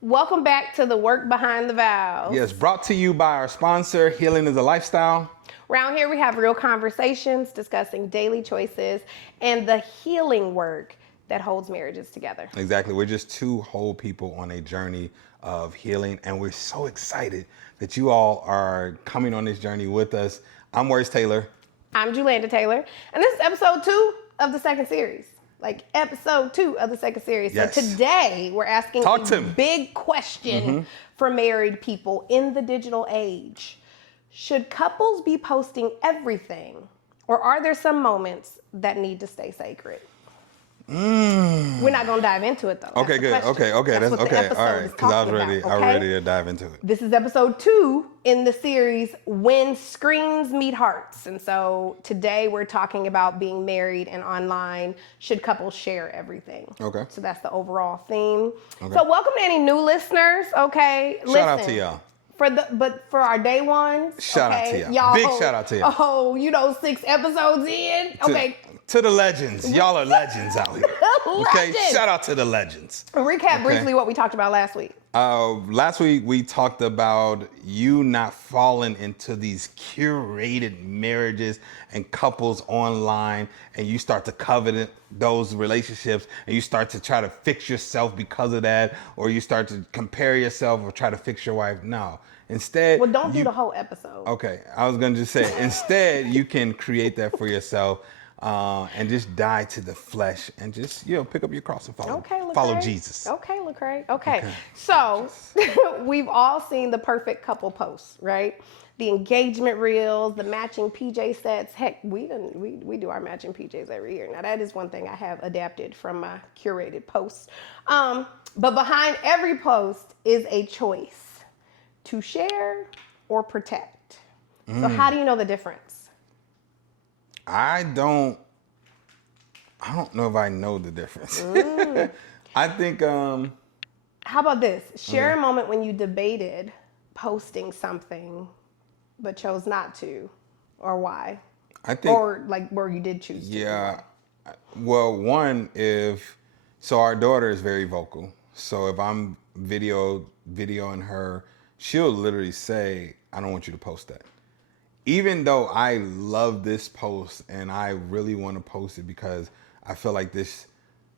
Welcome back to the Work Behind The Vows. Yes, brought to you by our sponsor, Healing is a Lifestyle. Around here we have real conversations discussing daily choices and the healing work that holds marriages together. Exactly. We're just two whole people on a journey of healing, and we're so excited that you all are coming on this journey with us. I'm Work Taylor. I'm Julanda Taylor, and this is episode 2 of the second series. Episode 2 of the second series. Yes. So today we're asking a big question for married people in the digital age. Should couples be posting everything, or are there some moments that need to stay sacred? We're not going to dive into it though. Okay, good. Okay. That's what the okay. episode All right. is Because I was talking ready. about, I was okay? ready to dive into it. This is episode 2 in the series, When Screens Meet Hearts. And so today we're talking about being married and online. Should couples share everything? Okay. So that's the overall theme. Okay. So welcome to any new listeners, okay? Shout out to y'all. For our day ones, Shout out to y'all. Big shout out to y'all. Oh, 6 episodes in? Okay. To the legends. Y'all are legends out here. Okay, Legends. shout out to the legends. Recap briefly what we talked about last week. Last week we talked about you not falling into these curated marriages and couples online, and you start to covet those relationships, and you start to try to fix yourself because of that, or you start to compare yourself or try to fix your wife. No. Instead, Well, don't do the whole episode. Okay, I was gonna just say, instead you can create that for yourself. And just die to the flesh and just, pick up your cross and follow Jesus. Okay, Lecrae. Okay. So we've all seen the perfect couple posts, right? The engagement reels, the matching PJ sets. Heck, we do our matching PJs every year. Now that is one thing I have adapted from my curated posts. But behind every post is a choice to share or protect. So how do you know the difference? I don't know if I know the difference. I think, how about this? Share a moment when you debated posting something, but chose not to, or why? I think, or where you did choose to. Yeah. Well, so our daughter is very vocal. So if I'm videoing her, she'll literally say, I don't want you to post that. Even though I love this post and I really want to post it because I feel like this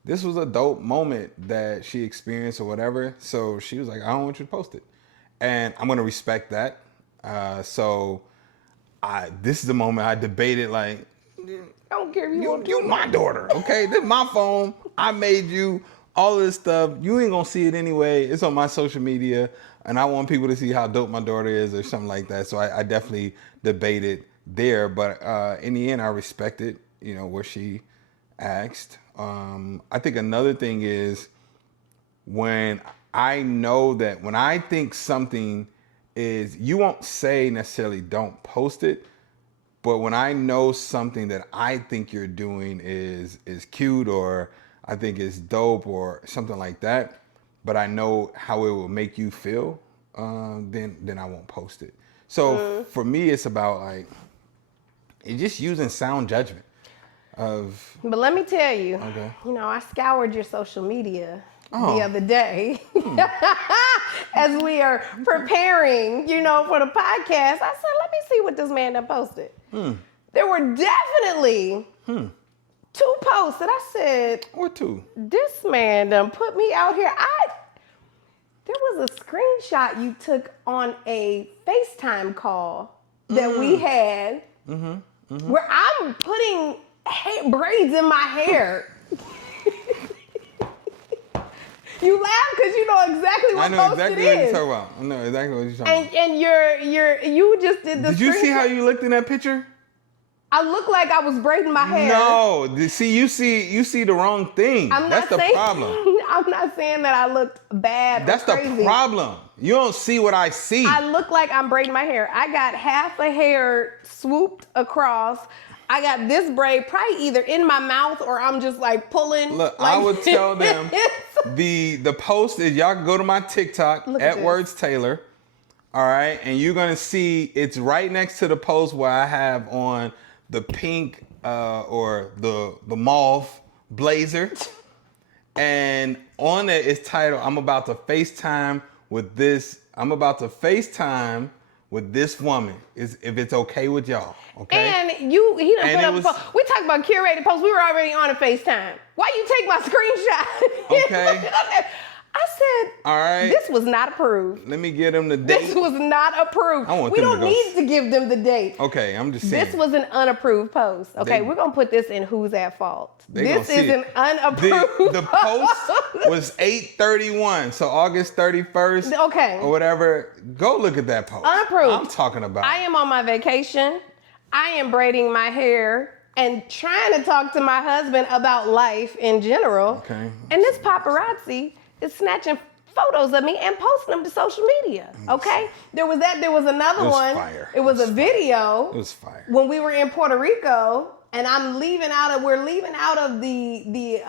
was a dope moment that she experienced or whatever. So she was like, I don't want you to post it. And I'm going to respect that. This is the moment I debated, like, I don't care if you my daughter, okay? This is my phone. I made you all this stuff. You ain't going to see it anyway. It's on my social media. And I want people to see how dope my daughter is or something like that. So I definitely debated there. But in the end, I respected, what she asked. I think another thing is when I think something is, you won't say necessarily don't post it. But when I know something that I think you're doing is cute or I think is dope or something like that, but I know how it will make you feel, then I won't post it. So for me, it's about it's just using sound judgment. But let me tell you, I scoured your social media the other day as we are preparing, for the podcast. I said, let me see what this man done posted. There were definitely 2 posts that I said, What 2? This man done put me out here. There was a screenshot you took on a FaceTime call that we had where I'm putting braids in my hair. You laugh because you know exactly what post it is. I know exactly what you're talking about. I know exactly what you're talking about. And you just did the Did you see how you looked in that picture? I look like I was braiding my hair. No, you see the wrong thing. That's the problem. I'm not saying that I looked bad. That's or crazy. The problem. You don't see what I see. I look like I'm braiding my hair. I got half a hair swooped across. I got this braid probably either in my mouth or I'm just pulling. Look, I would tell them the post is, y'all can go to my TikTok at Words Taylor. All right, and you're gonna see it's right next to the post where I have on the pink or the mauve blazer, and on it, it's titled, I'm about to FaceTime with this woman. If it's okay with y'all. Okay. And he done put up a post. We talked about curated posts. We were already on a FaceTime. Why you take my screenshot? Okay. I said, all right. This was not approved. Let me get him the date. This was not approved. We don't need to give them the date. Okay, I'm just saying. This was an unapproved post. Okay, we're going to put this in Who's at Fault. This is an unapproved The post was 8/31, so August 31st. Okay. Or whatever. Go look at that post. Unapproved. I'm talking about. I am on my vacation. I am braiding my hair and trying to talk to my husband about life in general. Okay. And this paparazzi is snatching photos of me and posting them to social media. Okay? There was another one. Fire. It was a video. It was fire. When we were in Puerto Rico, and we're leaving out of the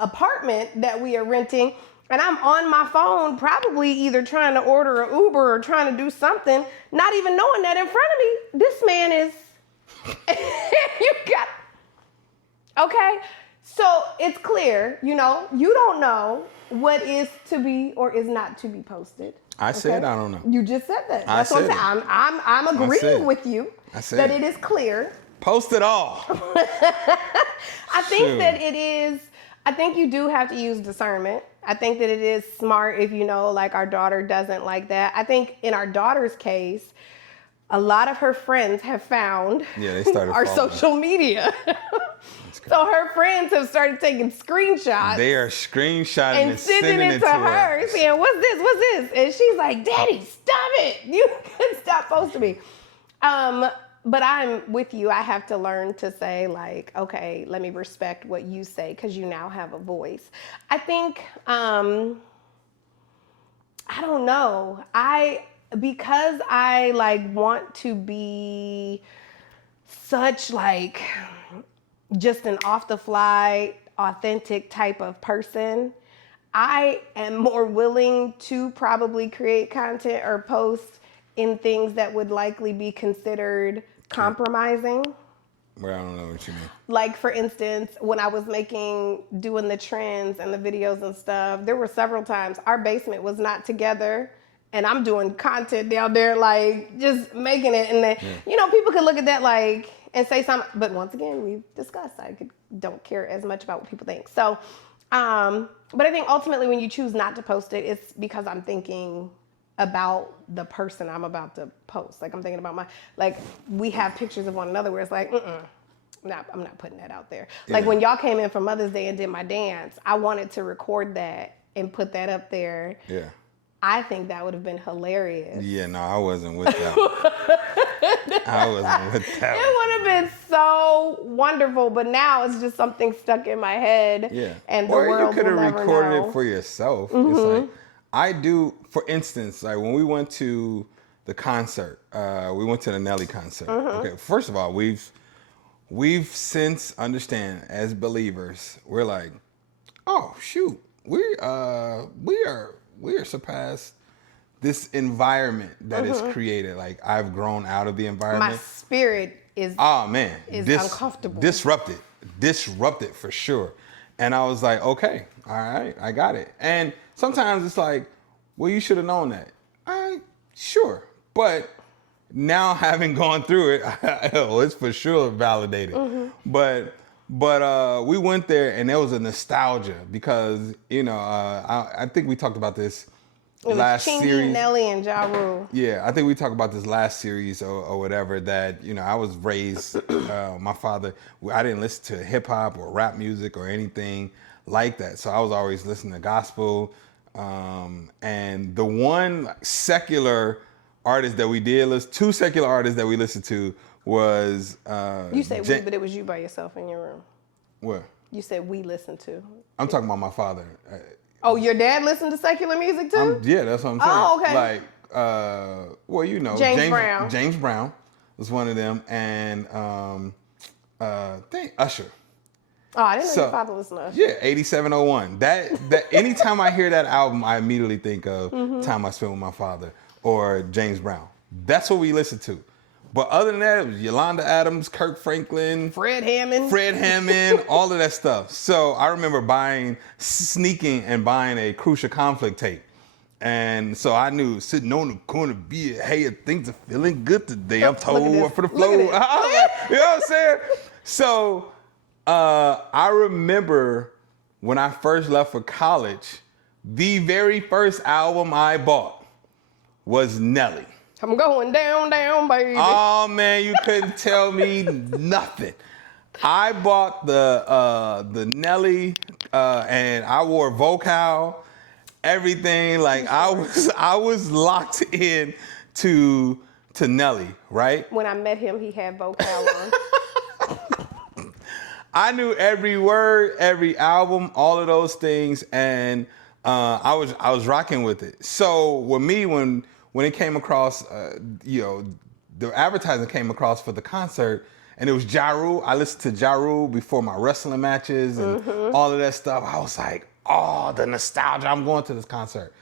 apartment that we are renting, and I'm on my phone, probably either trying to order an Uber or trying to do something, not even knowing that in front of me, this man is. Okay? So it's clear, you don't know what is to be or is not to be posted. I said I don't know. You just said that. That's what I'm saying. I'm agreeing with you that it is clear. Post it all. I think that it is. I think you do have to use discernment. I think that it is smart if like our daughter doesn't like that. I think in our daughter's case, a lot of her friends have found they started our following. social media. So her friends have started taking screenshots. They are screenshotting and sending it to her, saying, "What's this? And she's like, "Daddy, stop it! You can stop posting me." But I'm with you. I have to learn to say, like, okay, let me respect what you say because you now have a voice. I think, I don't know. Because I want to be such just an off the fly, authentic type of person, I am more willing to probably create content or post in things that would likely be considered compromising. Well, I don't know what you mean. Like, for instance, when I was doing the trends and the videos and stuff, there were several times our basement was not together. And I'm doing content down there, just making it. And then, people could look at that, and say something. But once again, we've discussed, don't care as much about what people think. So, but I think ultimately when you choose not to post it, it's because I'm thinking about the person I'm about to post. I'm thinking about we have pictures of one another where it's I'm not putting that out there. Yeah. When y'all came in for Mother's Day and did my dance, I wanted to record that and put that up there. Yeah. I think that would have been hilarious. Yeah, no, I wasn't with that one. I wasn't with that one. It would have been so wonderful, but now it's just something stuck in my head. Yeah. And the world will never know. Or you could have recorded it for yourself. Mm-hmm. It's I do, for instance, when we went to the concert, we went to the Nelly concert. Mm-hmm. Okay, first of all, we've since understand as believers, we're like, oh shoot, we are surpassed this environment that is created. I've grown out of the environment. My spirit is uncomfortable. Disrupted for sure. And I was like, okay, all right, I got it. And sometimes it's well, you should have known that. Sure. But now having gone through it, it's for sure validated. Mm-hmm. But we went there and there was a nostalgia because, I think we talked about this last series. Nelly and Ja Rule. Yeah, I think we talked about this last series or whatever that, I was raised, my father, I didn't listen to hip hop or rap music or anything like that. So I was always listening to gospel. And the one secular artist that we did listen, two secular artists that we listened to was you said we, but it was you by yourself in your room. What? You said we listened to. I'm talking about my father. Oh, your dad listened to secular music too? Yeah, that's what I'm saying. Oh, okay. James Brown. James Brown was one of them, and Usher. Oh, I didn't know your father listened to Usher. Yeah, 8701. That anytime I hear that album, I immediately think of time I spent with my father or James Brown. That's what we listen to. But other than that, it was Yolanda Adams, Kirk Franklin, Fred Hammond, all of that stuff. So I remember sneaking and buying a Crucial Conflict tape. And so I knew sitting on the corner, hey, things are feeling good today. I'm told for the flow. You know what I'm saying? So I remember when I first left for college, the very first album I bought was Nelly. I'm going down, down, baby. Oh man, you couldn't tell me nothing. I bought the Nelly, and I wore vocal, everything. Like I was locked in to Nelly, right? When I met him, he had vocal on. I knew every word, every album, all of those things, and I was rocking with it. So with me, when it came across, the advertising came across for the concert, and it was Ja Rule. I listened to Ja Rule before my wrestling matches and all of that stuff. I was like, oh, the nostalgia. I'm going to this concert.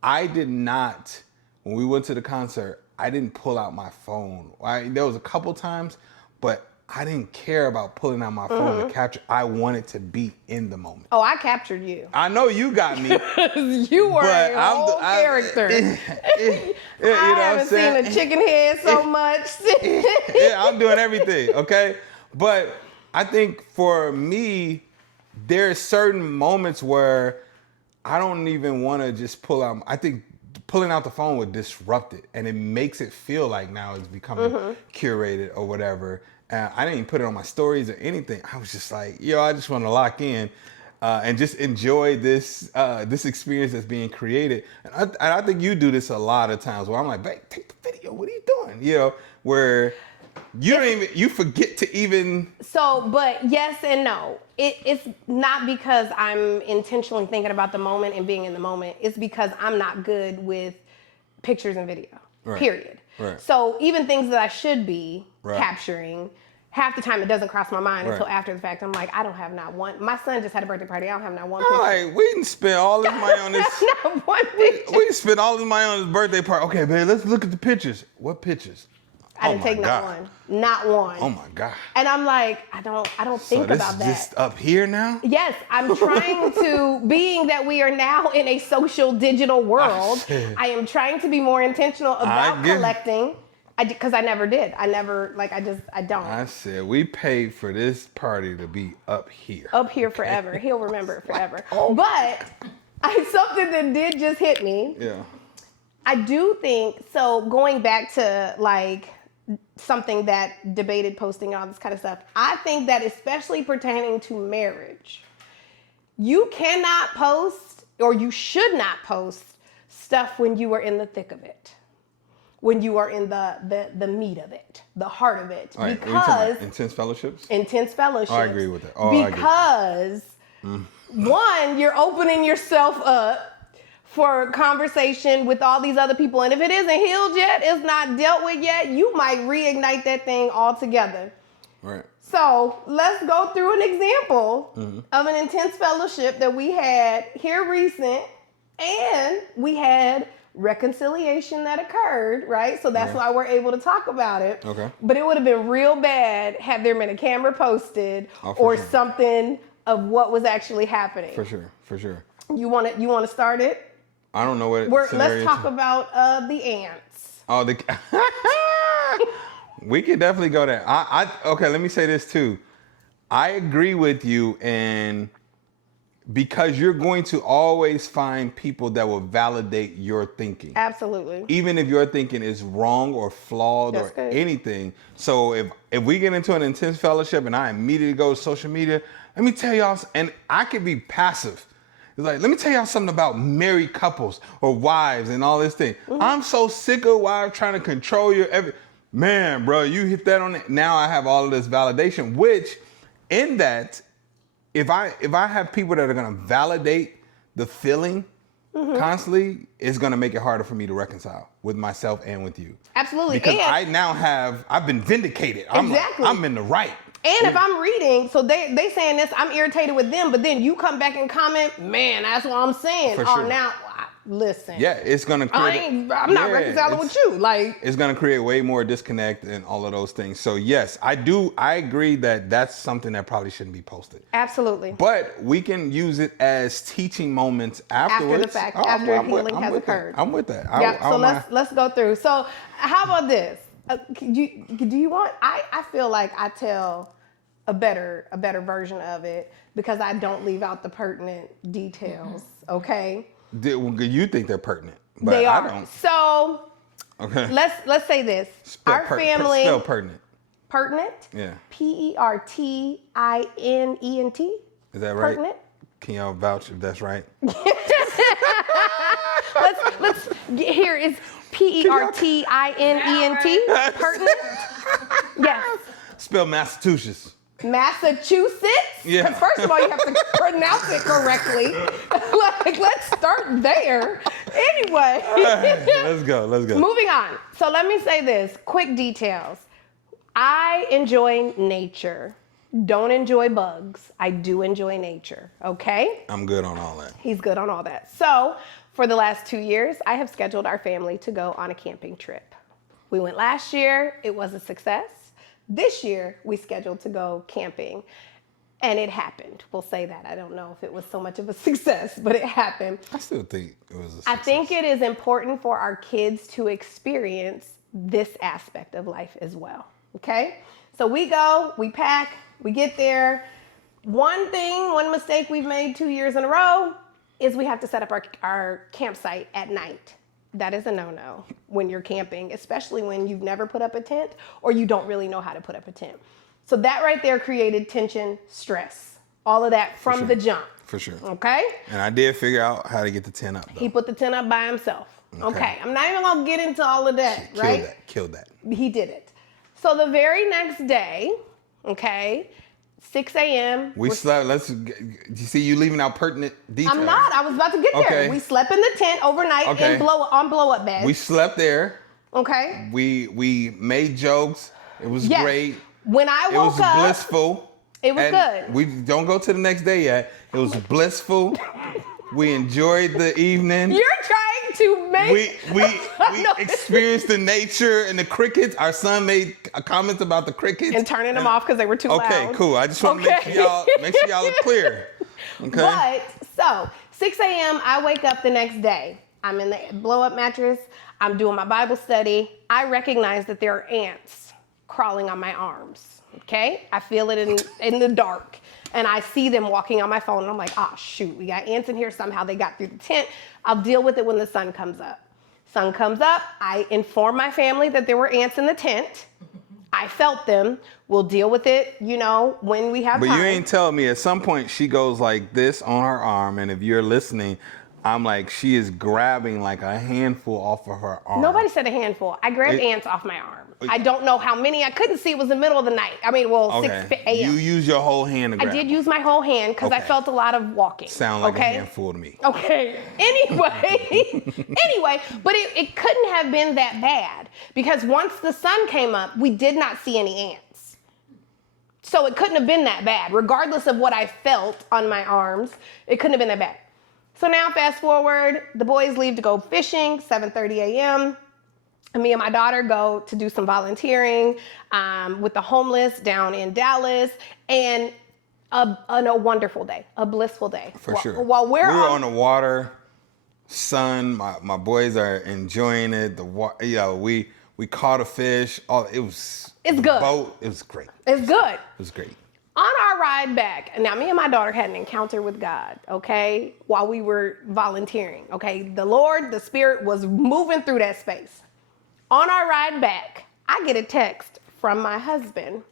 I did not, when we went to the concert, I didn't pull out my phone. There was a couple times, but I didn't care about pulling out my phone to capture. I wanted to be in the moment. Oh, I captured you. I know you got me. You were a whole character. I haven't seen a chicken head so much. Yeah, I'm doing everything, okay? But I think for me, there's certain moments where I don't even want to just pull out. I think pulling out the phone would disrupt it, and it makes it feel like now it's becoming curated or whatever. I didn't even put it on my stories or anything. I was just like, I just want to lock in and just enjoy this experience that's being created. And I think you do this a lot of times where I'm like, babe, take the video. What are you doing? Where you forget to even. So, but yes and no. It's not because I'm intentionally thinking about the moment and being in the moment. It's because I'm not good with pictures and video, period. Right. So even things that I should be capturing, half the time it doesn't cross my mind until after the fact. I'm like, I don't have not one. My son just had a birthday party. I don't have not one picture. All right, we didn't spend all this money on this. Not one picture. We spent all this money on this birthday party. Okay, babe, let's look at the pictures. What pictures? I didn't take not one. Not one. Oh my God. And I'm like, I don't think about that. So this is just up here now? Yes, I'm trying to, being that we are now in a social digital world, I am trying to be more intentional about collecting. Because I never did. I don't. I said, we paid for this party to be up here. Up here forever. He'll remember it forever. But something that did just hit me. Yeah. I do think, so going back to like something that debated posting and all this kind of stuff, I think that especially pertaining to marriage, you cannot post, or you should not post stuff when you are in the thick of it. When you are in the meat of it, the heart of it. Right, because intense fellowships? Intense fellowships. I agree with that. Because one, you're opening yourself up for conversation with all these other people. And if it isn't healed yet, it's not dealt with yet, you might reignite that thing altogether. Right. So let's go through an example of an intense fellowship that we had here recent, and we had reconciliation that occurred, right? So that's why we're able to talk about it. Okay. But it would have been real bad had there been a camera posted or something of what was actually happening. For sure. You want to start it? I don't know what. Let's talk about the ants. Oh, we could definitely go there. Okay, let me say this too. I agree with you, and because you're going to always find people that will validate your thinking. Absolutely. Even if your thinking is wrong or flawed anything. So if we get into an intense fellowship and I immediately go to social media, let me tell y'all, and I could be passive. It's like, let me tell y'all something about married couples or wives and all this thing. I'm so sick of wives trying to control your man, bro, you hit that on it. Now I have all of this validation, which in that, if I have people that are going to validate the feeling constantly, it's going to make it harder for me to reconcile with myself and with you. Absolutely. Because I've been vindicated. Exactly. I'm in the right. And if I'm reading, so they saying this, I'm irritated with them, but then you come back and comment, man, that's what I'm saying. Now listen. Yeah, it's gonna create. I'm not reconciling with you. Like, it's gonna create way more disconnect and all of those things. So yes, I agree that that's something that probably shouldn't be posted. absolutely. But we can use it as teaching moments afterwards. After the fact, after healing has occurred. I'm with that. Yeah. So let's go through. So how about this? Do you want? I feel like I tell a better version of it because I don't leave out the pertinent details. Okay. You think they're pertinent, but They are. I don't. So Okay. let's say this. Our family spell pertinent. pertinent. Yeah. Pertinent. Is that right? Pertinent. Can y'all vouch if that's right? Let's here is pertinent. Pertinent. Yes. Spell Massachusetts. Massachusetts? Yeah. Because first of all, you have to pronounce it correctly. Like, let's start there. Anyway. Let's go. Moving on. So let me say this. Quick details. I enjoy nature. Don't enjoy bugs. I do enjoy nature. Okay? I'm good on all that. He's good on all that. So for the last 2 years, I have scheduled our family to go on a camping trip. We went last year. It was a success. This year, we scheduled to go camping, and it happened. We'll say that. I don't know if it was so much of a success, but it happened. I still think it was a success. I think it is important for our kids to experience this aspect of life as well, okay? So we go, we pack, we get there. One mistake we've made 2 years in a row is we have to set up our campsite at night. That is a no-no when you're camping, especially when you've never put up a tent or you don't really know how to put up a tent. So that right there created tension, stress, all of that from the jump. For sure. Okay? And I did figure out how to get the tent up, though. He put the tent up by himself. Okay. I'm not even going to get into all of that, right? Killed that. He did it. So the very next day, okay, 6 a.m. We slept. You see, you leaving out pertinent details. I'm not. I was about to get there. Okay. We slept in the tent overnight on blow-up beds. We slept there. Okay. We made jokes. It was great. When I woke up, it was blissful. It was good. We don't go to the next day yet. It was blissful. We enjoyed the evening. You're trying to make... We experienced the nature and the crickets. Our son made comments about the crickets. And turning them off because they were too loud. Okay, cool. I just want to make sure y'all are clear. Okay. But, so, 6 a.m., I wake up the next day. I'm in the blow-up mattress. I'm doing my Bible study. I recognize that there are ants crawling on my arms. Okay? I feel it in the dark. And I see them walking on my phone, and I'm like, oh, shoot, we got ants in here. Somehow they got through the tent. I'll deal with it when the sun comes up. Sun comes up. I inform my family that there were ants in the tent. I felt them. We'll deal with it, when we have time. But you ain't telling me at some point she goes like this on her arm, and if you're listening, I'm like, she is grabbing like a handful off of her arm. Nobody said a handful. I grabbed ants off my arm. I don't know how many. I couldn't see. It was the middle of the night. 6 a.m. You use your whole hand to grab I did use my whole hand because I felt a lot of walking. Sound like a handful to me. Okay. Anyway, but it couldn't have been that bad because once the sun came up, we did not see any ants. So it couldn't have been that bad. Regardless of what I felt on my arms, it couldn't have been that bad. So now fast forward, the boys leave to go fishing, 7:30 a.m. And me and my daughter go to do some volunteering with the homeless down in Dallas, and a wonderful day, a blissful day. For sure. While we were on the water, sun. My boys are enjoying it. We caught a fish. It's good. Boat. It was great. It's good. It was great. On our ride back, now me and my daughter had an encounter with God, okay, while we were volunteering, okay? The Lord, the Spirit was moving through that space. On our ride back, I get a text from my husband,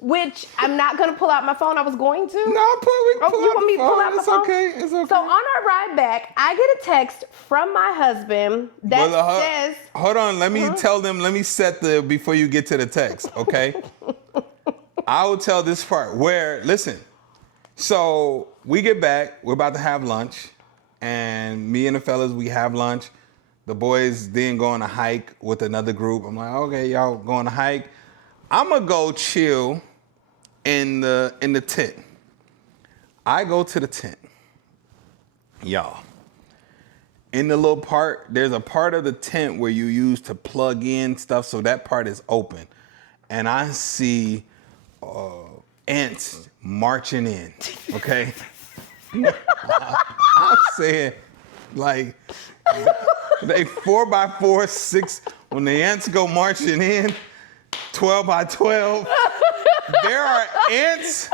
which I'm not going to pull out my phone. I was going to. No, you want me to pull out my phone? It's okay. So on our ride back, I get a text from my husband that says... Hold on, let me tell them, before you get to the text, okay? I will tell this part listen, so we get back, we're about to have lunch, and me and the fellas, we have lunch. The boys then go on a hike with another group. I'm like, okay, y'all go on a hike. I'm gonna go chill in the tent. I go to the tent, y'all, in the little part, there's a part of the tent where you use to plug in stuff, so that part is open. And I see ants marching in, okay? I'm saying, like, they 4x4, 6, when the ants go marching in, 12x12, there are ants,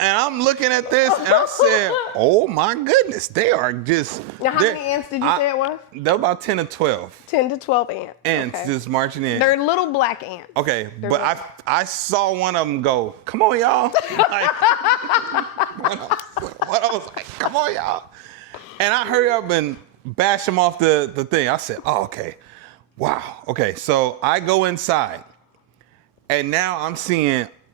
and I'm looking at this, and I said, oh my goodness, they are just. Now, how many ants did you say it was? They're about 10 to 12. 10 to 12 ants. Ants okay. just marching in. They're little black ants. Okay, They're but little. I saw one of them go, come on, y'all. Like, one of them was like, come on, y'all. And I hurry up and bash him off the thing. I said, oh, okay. Wow. Okay, so I go inside. And now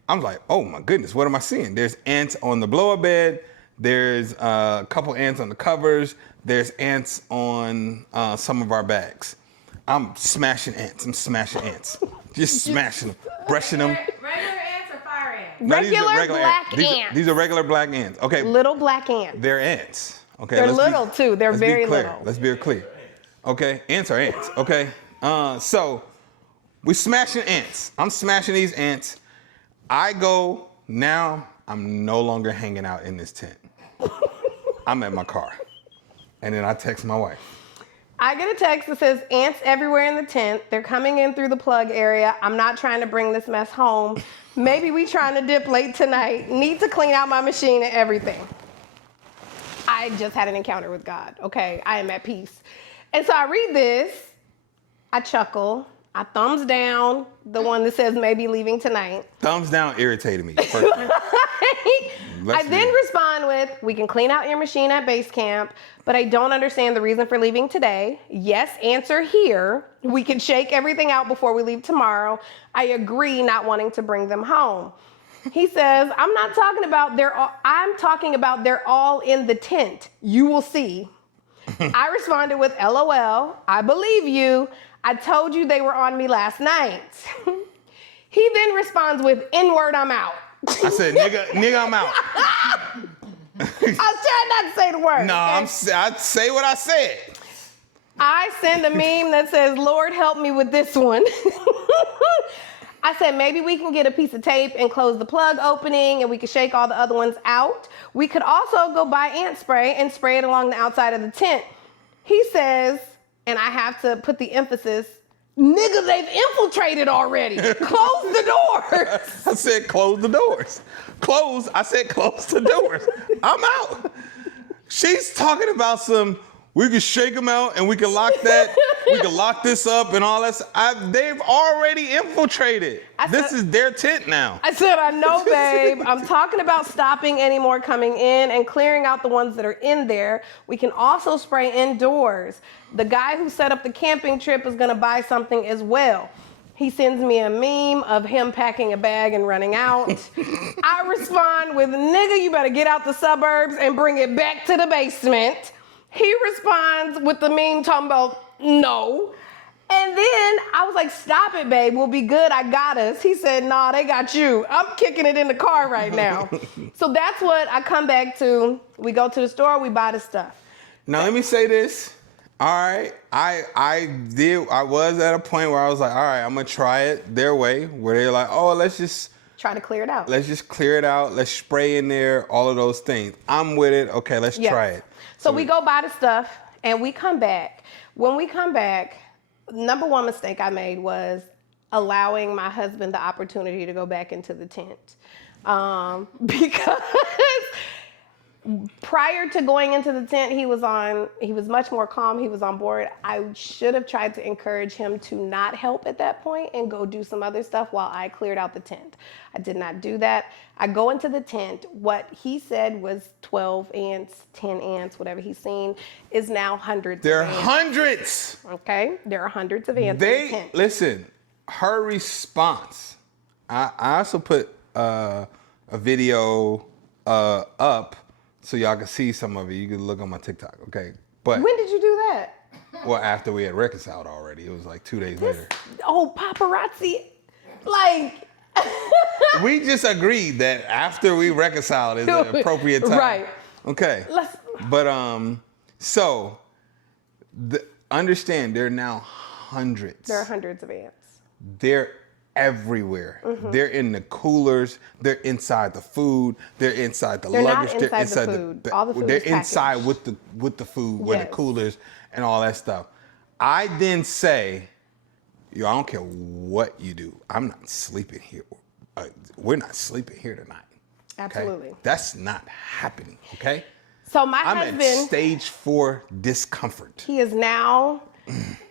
I'm like, oh my goodness, what am I seeing? There's ants on the blower bed. There's a couple ants on the covers. There's ants on some of our bags. I'm smashing ants. Just smashing them, brushing them. Regular ants or fire ants? No, Regular black ants. These are regular black ants. Okay. Little black ants. They're ants. Okay. They're little too. They're very little. Let's be clear. Okay. Ants are ants. Okay. So we smashing ants. I'm smashing these ants. I go, now I'm no longer hanging out in this tent. I'm at my car. And then I text my wife. I get a text that says ants everywhere in the tent. They're coming in through the plug area. I'm not trying to bring this mess home. Maybe we trying to dip late tonight. Need to clean out my machine and everything. I just had an encounter with God. Okay, I am at peace. And so I read this. I chuckle. I thumbs down the one that says maybe leaving tonight. Thumbs down irritated me. Personally. I then respond with, we can clean out your machine at base camp, but I don't understand the reason for leaving today. Yes, answer here. We can shake everything out before we leave tomorrow. I agree not wanting to bring them home. He says, I'm talking about they're all in the tent. You will see. I responded with, LOL, I believe you. I told you they were on me last night. He then responds with, N-word, I'm out. I said, nigga, I'm out. I was trying not to say the word. No, okay? I say what I said. I send a meme that says, Lord, help me with this one. I said, maybe we can get a piece of tape and close the plug opening and we could shake all the other ones out. We could also go buy ant spray and spray it along the outside of the tent. He says, and I have to put the emphasis, nigga, they've infiltrated already. Close the doors. I said, close the doors. I said, close the doors. I'm out. She's talking about we can shake them out and we can lock this up and all that. They've already infiltrated. This is their tent now. I said, I know, babe. I'm talking about stopping any more coming in and clearing out the ones that are in there. We can also spray indoors. The guy who set up the camping trip is going to buy something as well. He sends me a meme of him packing a bag and running out. I respond with, nigga, you better get out the suburbs and bring it back to the basement. He responds with the meme talking about, no. And then I was like, stop it, babe. We'll be good. I got us. He said, nah, they got you. I'm kicking it in the car right now. So that's what I come back to. We go to the store, we buy the stuff. Now, let me say this. All right. I was at a point where I was like, all right, I'm going to try it their way, where they're like, oh, let's just try to clear it out. Let's just clear it out. Let's spray in there, all of those things. I'm with it. Okay, let's try it. So we go buy the stuff and we come back. When we come back, number one mistake I made was allowing my husband the opportunity to go back into the tent. Because prior to going into the tent, he was much more calm. He was on board. I should have tried to encourage him to not help at that point and go do some other stuff while I cleared out the tent. I did not do that. I go into the tent. What he said was 12 ants, 10 ants, whatever he's seen, is now hundreds There of ants. There are hundreds. Okay? There are hundreds of ants in the tent. Listen, her response, I also put a video up so y'all can see some of it. You can look on my TikTok, okay? But when did you do that? Well, after we had reconciled already. It was like 2 days later. Oh, paparazzi. Like... We just agreed that after we reconciled is the appropriate time. Right. Okay. So Understand, there are now hundreds. There are hundreds of ants. They're everywhere. They're in the coolers. They're inside the food. They're inside the They're luggage. not inside the food. All the food They're is inside packaged. with the food, with the Yes. coolers and all that stuff. I then say, yo, I don't care what you do. I'm not sleeping here. We're not sleeping here tonight. Okay? Absolutely. That's not happening. Okay. So my I'm husband, at stage 4 discomfort. he is now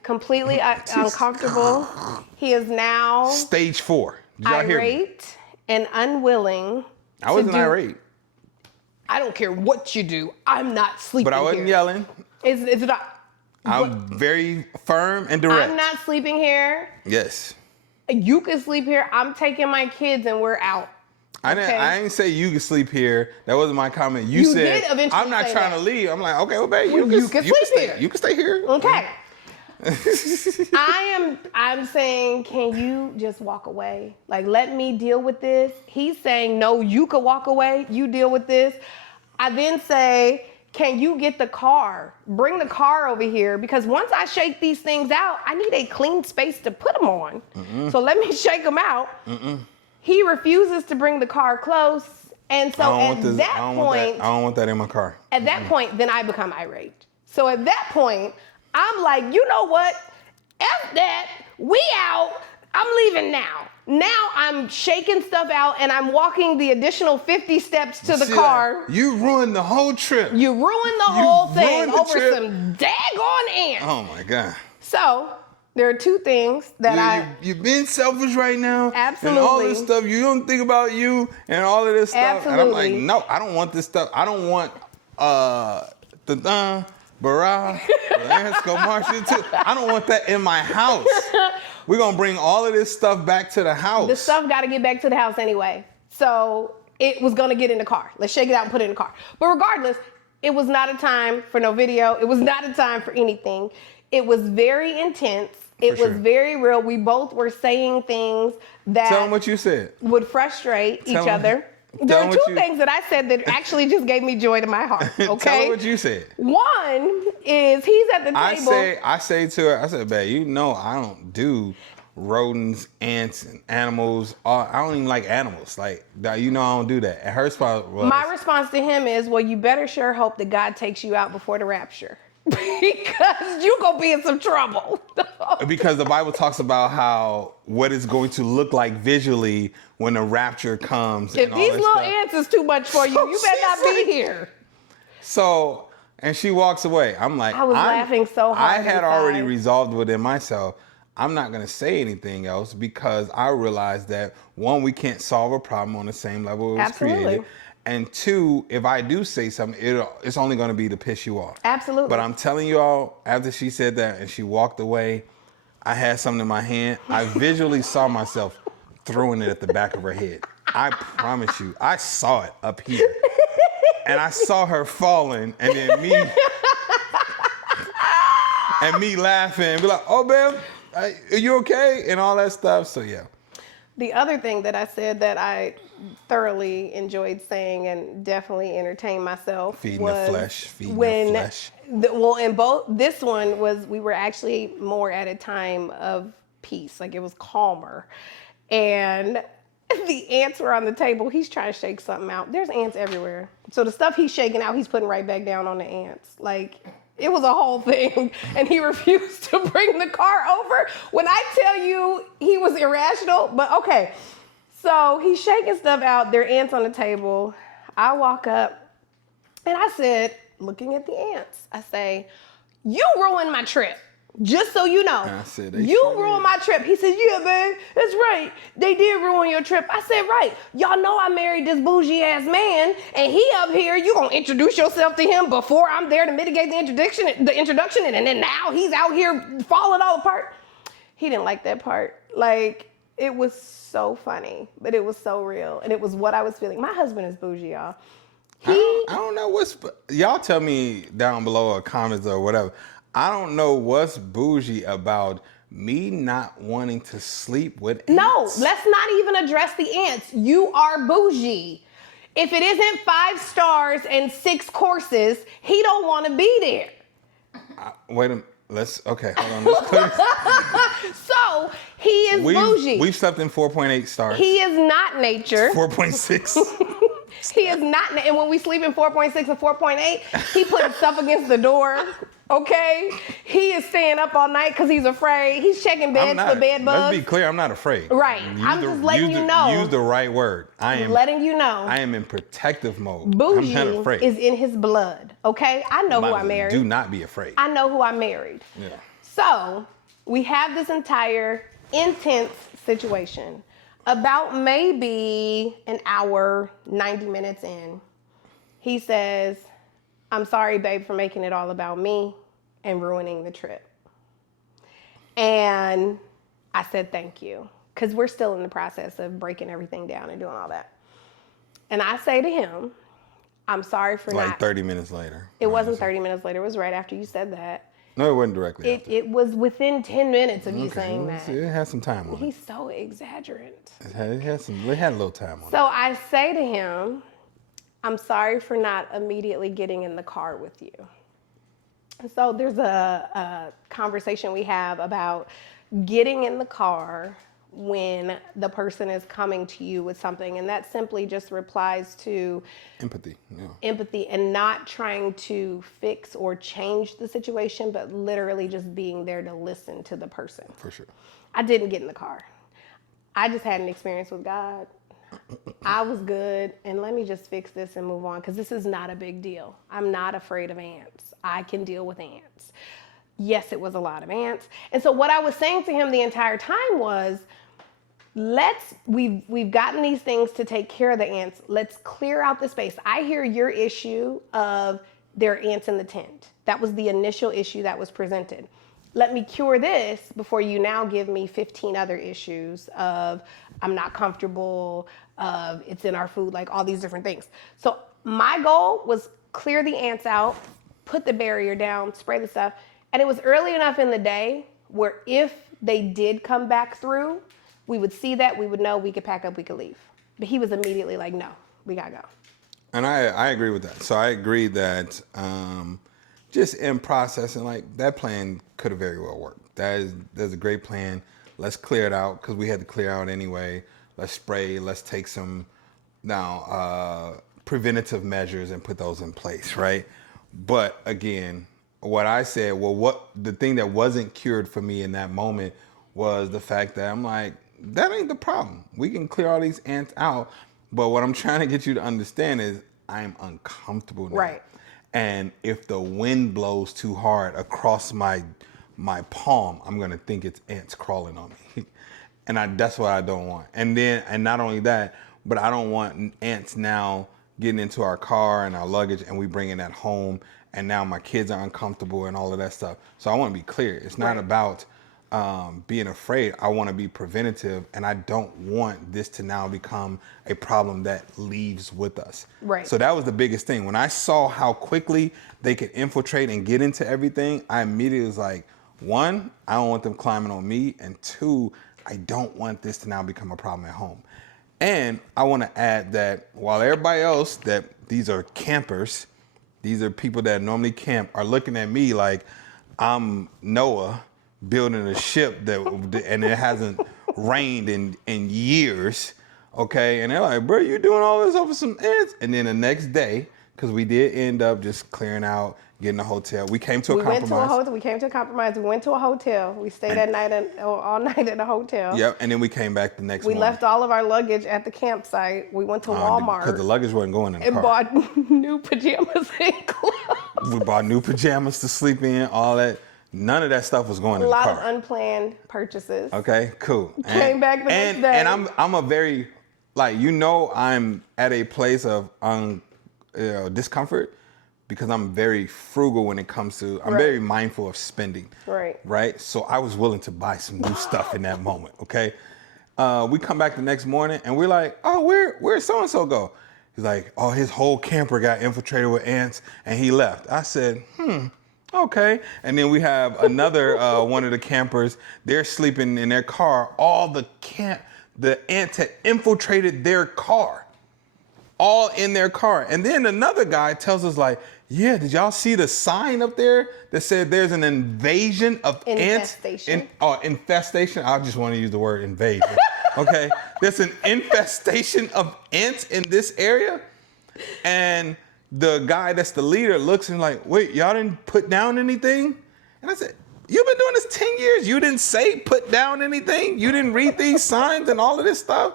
completely uncomfortable. He is now Stage 4. Did y'all hear me? irate and unwilling. I wasn't irate, I don't care what you do. I'm not sleeping but I wasn't here. yelling. It's not. I'm very firm and direct. I'm not sleeping here. Yes. You can sleep here. I'm taking my kids and we're out. I didn't say you can sleep here. That wasn't my comment. You said, did eventually I'm not say trying that. to leave. I'm like, okay, well, babe, You can sleep stay, here. You can stay here. Okay. I'm saying, can you just walk away? Like, let me deal with this. He's saying, no, you could walk away. You deal with this. I then say, can you get the car? Bring the car over here, because once I shake these things out, I need a clean space to put them on. So let me shake them out. He refuses to bring the car close. And so at that point, I don't want that in my car. at that point, then I become irate. So at that point, I'm like, you know what? F that. We out. I'm leaving now. Now I'm shaking stuff out and I'm walking the additional 50 steps to the See car. that? You ruined the whole trip. You ruined the whole thing ruined the over trip. some daggone ants. Oh my God. So there are two things that You've been selfish right now. Absolutely. And all this stuff. You don't think about you and all of this stuff. And I'm like, Absolutely. no, I don't want this stuff. I don't want the Barah, Lance go Marshall too. I don't want that in my house. We're gonna bring all of this stuff back to the house. the stuff got to get back to the house anyway. So it was going to get in the car. Let's shake it out and put it in the car. But regardless, it was not a time for no video. It was not a time for anything. It was very intense. It was sure. very real. We both were saying things that Tell them what you said. would frustrate Tell each 'em- other. tell There 'em are what two you- things that I said that actually just gave me joy to my heart. Okay. Tell them what you said. One is he's at the table. I say to her, I said, babe, you know I don't do rodents, ants, and animals. I don't even like animals. Like, you know I don't do that. And her response was, My response to him is, well, you better sure hope that God takes you out before the rapture. Because you gonna be in some trouble. because the Bible talks about what it's going to look like visually when the rapture comes. If and all these this little stuff. ants is too much for you, you better not be here. So, and she walks away. I'm like, I was laughing so hard I had already inside. resolved within myself. I'm not going to say anything else because I realized that one, we can't solve a problem on the same level it was Absolutely. created. And two, if I do say something, it's only going to be to piss you off. Absolutely. But I'm telling you all, after she said that and she walked away, I had something in my hand. I visually saw myself throwing it at the back of her head. I promise you, I saw it up here. And I saw her falling, and then me laughing and be like, oh, babe, are you okay? And all that stuff. So, yeah. The other thing that I said that I thoroughly enjoyed saying and definitely entertained myself Feeding was the flesh. Feeding when, the flesh. well, in both, this one was, we were actually more at a time of peace. Like it was calmer. And the ants were on the table. He's trying to shake something out. There's ants everywhere. So the stuff he's shaking out, he's putting right back down on the ants. Like, it was a whole thing. And he refused to bring the car over. When I tell you he was irrational, but okay. So he's shaking stuff out. There are ants on the table. I walk up and I said, looking at the ants, I say, you ruined my trip. Just so you know, I said, you sure ruined did. my trip. He said, yeah, babe, that's right. They did ruin your trip. I said, right. Y'all know I married this bougie ass man, and he up here, you gonna introduce yourself to him before I'm there to mitigate the introduction, and then now he's out here falling all apart. He didn't like that part. Like, it was so funny, but it was so real, and it was what I was feeling. My husband is bougie, y'all. I don't know y'all tell me down below or comments or whatever. I don't know what's bougie about me not wanting to sleep with ants. No, let's not even address the ants. You are bougie. If it isn't 5 stars and 6 courses, he don't want to be there. Wait a minute. Okay, hold on. Let's clear this. So he is bougie. We've slept in 4.8 stars. He is not nature. 4.6. He is not, and when we sleep in 4.6 and 4.8, he put stuff against the door. Okay, he is staying up all night because he's afraid. He's checking beds for bed bugs. Let's be clear, I'm not afraid. Right, I'm just letting you know. Use the right word. I am letting you know. I am in protective mode. Bougie I'm not afraid. is in his blood. Okay, I know who I married. Do not be afraid. I know who I married. Yeah. So we have this entire intense situation. About maybe an hour, 90 minutes in, he says, "I'm sorry, babe, for making it all about me and ruining the trip." And I said, "Thank you," because we're still in the process of breaking everything down and doing all that. And I say to him, "I'm sorry for not." Like 30 minutes later. It wasn't 30 minutes later. It was right after you said that. No, it wasn't directly after. It was within 10 minutes of you saying Well, that. It had some time on it. He's so exaggerant. It had a little time on it. So I say to him, "I'm sorry for not immediately getting in the car with you." And so there's a conversation we have about getting in the car when the person is coming to you with something. And that simply just replies to Empathy, yeah. empathy and not trying to fix or change the situation, but literally just being there to listen to the person. For sure. I didn't get in the car. I just had an experience with God. I was good, and let me just fix this and move on, because this is not a big deal. I'm not afraid of ants. I can deal with ants. Yes, it was a lot of ants. And so what I was saying to him the entire time was, we've gotten these things to take care of the ants. Let's clear out the space. I hear your issue of there are ants in the tent. That was the initial issue that was presented. Let me cure this before you now give me 15 other issues of I'm not comfortable, of it's in our food, like all these different things. So my goal was clear the ants out, put the barrier down, spray the stuff. And it was early enough in the day where if they did come back through, we would see that, we would know, we could pack up, we could leave. But he was immediately like, "No, we gotta go." And I agree with that. So I agree that just in processing, like that plan could have very well worked. That's a great plan. Let's clear it out, because we had to clear out anyway. Let's spray. Let's take some preventative measures and put those in place, right? But again, what I said, what the thing that wasn't cured for me in that moment was the fact that I'm like, that ain't the problem. We can clear all these ants out. But what I'm trying to get you to understand is I'm uncomfortable now. Right. And if the wind blows too hard across my palm, I'm gonna think it's ants crawling on me. And that's what I don't want. And not only that, but I don't want ants now getting into our car and our luggage and we bringing that home, and now my kids are uncomfortable and all of that stuff. So I want to be clear. It's not about being afraid. I want to be preventative, and I don't want this to now become a problem that leaves with us. Right. So that was the biggest thing. When I saw how quickly they could infiltrate and get into everything, I immediately was like, one, I don't want them climbing on me, and two, I don't want this to now become a problem at home. And I want to add that while everybody else, that these are campers, these are people that normally camp, are looking at me like I'm Noah building a ship and it hasn't rained in years, okay? And they're like, "Bro, you doing all this over some ants?" And then the next day, because we did end up just clearing out, getting a hotel. We came to a compromise. We came to a compromise. We went to a hotel. We stayed all night at a hotel. Yep, and then we came back the next morning. We left all of our luggage at the campsite. We went to Walmart. Because the luggage wasn't going in the car. And bought new pajamas and clothes. We bought new pajamas to sleep in, all that. None of that stuff was going in the car. A lot of unplanned purchases. Okay, cool. Came back the next day. And I'm a very, I'm at a place of discomfort, because I'm very frugal when it comes to, I'm very mindful of spending. Right. Right? So I was willing to buy some new stuff in that moment, okay? We come back the next morning and we're like, "Oh, where'd so-and-so go?" He's like, "Oh, his whole camper got infiltrated with ants and he left." I said, okay. And then we have another one of the campers, they're sleeping in their car. The ants had infiltrated their car. all in their car. And then another guy tells us like, yeah, did y'all see the sign up there that said there's an invasion of ants? Infestation. I just want to use the word invasion. Okay. There's an infestation of ants in this area. And the guy that's the leader looks and like, wait, y'all didn't put down anything? And I said, you've been doing this 10 years. You didn't say put down anything. You didn't read these signs and all of this stuff.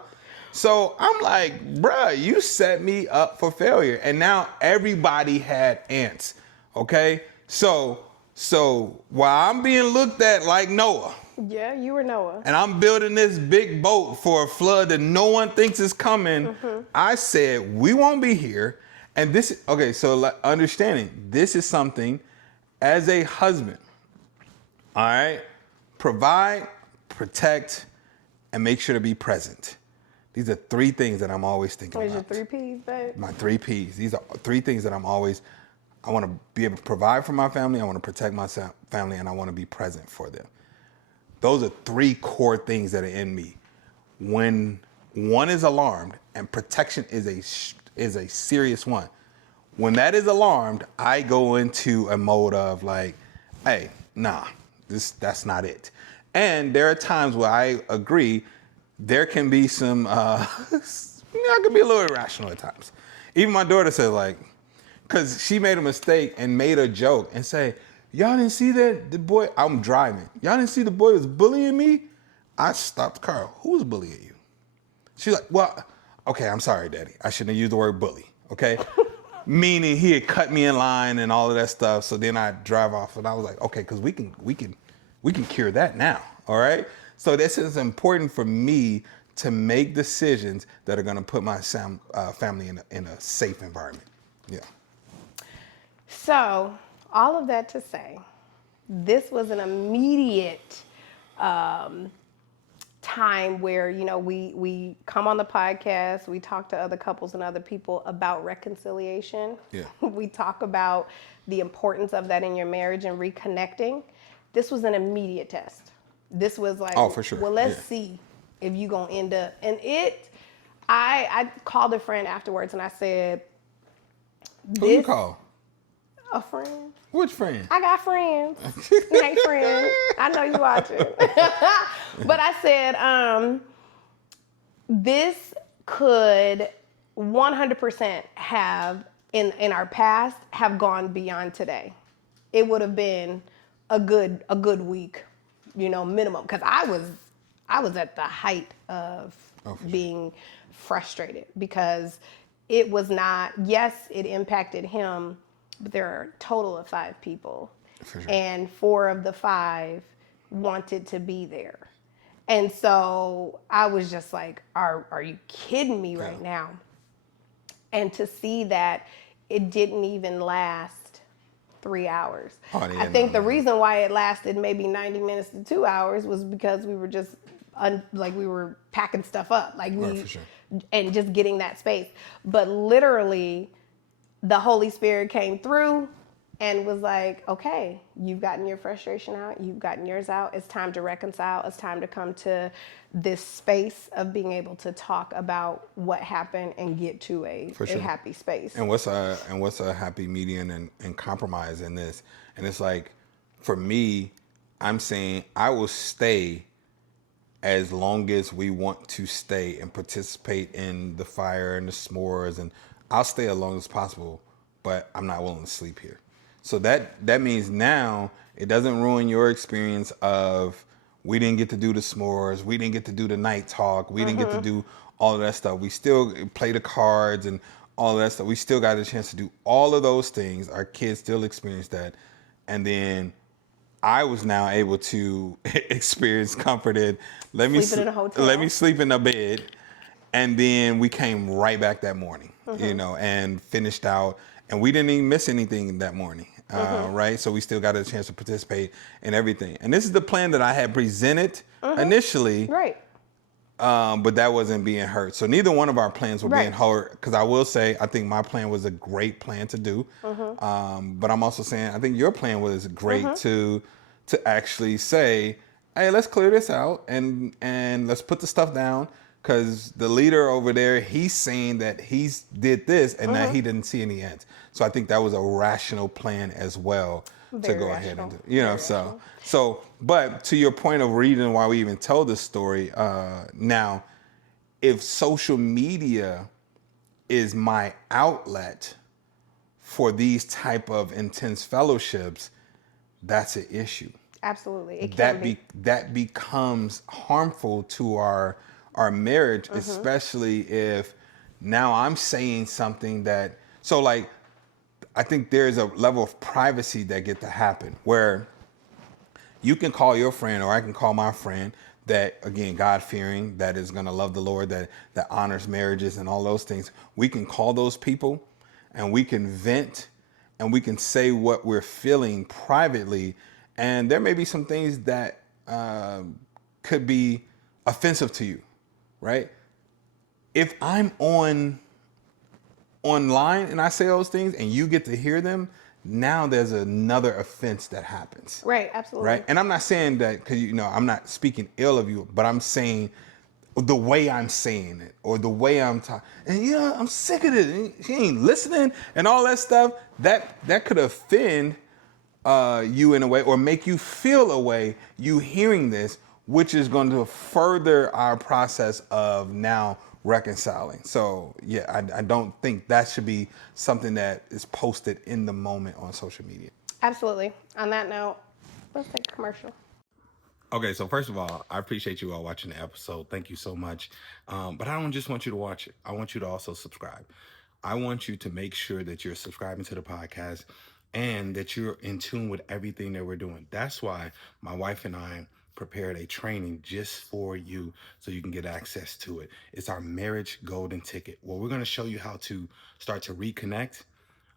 So I'm like, bruh, you set me up for failure. And now everybody had ants. Okay. So while I'm being looked at like Noah. Yeah, you were Noah. And I'm building this big boat for a flood that no one thinks is coming. I said, we won't be here. And this, okay, so understanding, this is something as a husband, all right, provide, protect, and make sure to be present. These are 3 things that I'm always thinking about. Your 3 P's, babe? My 3 P's. These are 3 things that I want to be able to provide for my family, I want to protect my family, and I want to be present for them. Those are 3 core things that are in me. When one is alarmed, and protection is a serious one. When that is alarmed, I go into a mode of like, hey, nah, that's not it. And there are times where I agree there can be some, I can be a little irrational at times. Even my daughter says like, because she made a mistake and made a joke and say, y'all didn't see that the boy, I'm driving. Y'all didn't see the boy was bullying me? I stopped the car. Who was bullying you? She's like, well, okay, I'm sorry, Daddy. I shouldn't have used the word bully, okay? Meaning he had cut me in line and all of that stuff. So then I drive off and I was like, okay, because we can cure that now, all right? So this is important for me to make decisions that are gonna put my family in a safe environment, yeah. So all of that to say, this was an immediate time where, you know, we come on the podcast, we talk to other couples and other people about reconciliation. Yeah. We talk about the importance of that in your marriage and reconnecting. This was an immediate test. This was like, oh, for sure. Well, let's see if you're going to end up. And I called a friend afterwards and I said, who you call? A friend. Which friend? I got friends. Hey, friend. I know you watching. But I said, this could 100% have, in our past, have gone beyond today. It would have been a good week, you know, minimum. Because I was at the height of being frustrated because it was not, yes, it impacted him, but there are a total of 5 people. For sure. And 4 of the 5 wanted to be there. And so I was just like, are you kidding me right now? And to see that it didn't even last 3 hours. I think the reason why it lasted maybe 90 minutes to 2 hours was because we were just we were packing stuff up, for sure. And just getting that space. But literally, the Holy Spirit came through and was like, okay, you've gotten your frustration out. You've gotten yours out. It's time to reconcile. It's time to come to this space of being able to talk about what happened and get to a happy space. And what's a happy median and compromise in this? And it's like, for me, I'm saying I will stay as long as we want to stay and participate in the fire and the s'mores, and I'll stay as long as possible, but I'm not willing to sleep here. So that means now it doesn't ruin your experience of we didn't get to do the s'mores, we didn't get to do the night talk, we didn't get to do all of that stuff. We still play the cards and all of that stuff. We still got a chance to do all of those things. Our kids still experience that. And then I was now able to experience comforted. Let me sleep in a bed. And then we came right back that morning, you know, and finished out. And we didn't even miss anything that morning, right? So we still got a chance to participate in everything. And this is the plan that I had presented initially. Right. But that wasn't being heard. So neither one of our plans were being heard. Because I will say, I think my plan was a great plan to do. But I'm also saying, I think your plan was great to actually say, hey, let's clear this out and let's put the stuff down. because the leader over there, he's saying that he's did this and that he didn't see any ends. So I think that was a rational plan as well to Very go ahead rational. and do, you know, Very so, but to your point of reason why we even told this story, now, if social media is my outlet for these type of intense fellowships, that's an issue. Absolutely. It can be. That becomes harmful to our marriage, especially if now I'm saying something that, so like, I think there's a level of privacy that get to happen where you can call your friend or I can call my friend that, again, God-fearing, that is going to love the Lord, that honors marriages and all those things. We can call those people and we can vent and we can say what we're feeling privately. And there may be some things that could be offensive to you, right? If I'm online and I say those things and you get to hear them, now there's another offense that happens. Right, absolutely. Right? And I'm not saying that because, I'm not speaking ill of you, but I'm saying the way I'm saying it or the way I'm talking. And I'm sick of it. And she ain't listening and all that stuff. That could offend you in a way or make you feel a way, you hearing this, which is going to further our process of now reconciling. So yeah, I don't think that should be something that is posted in the moment on social media. Absolutely. On that note, let's take a commercial. Okay, so first of all, I appreciate you all watching the episode. Thank you so much. But I don't just want you to watch it. I want you to also subscribe. I want you to make sure that you're subscribing to the podcast and that you're in tune with everything that we're doing. That's why my wife and I prepared a training just for you so you can get access to it. It's our marriage golden ticket. Well, we're going to show you how to start to reconnect,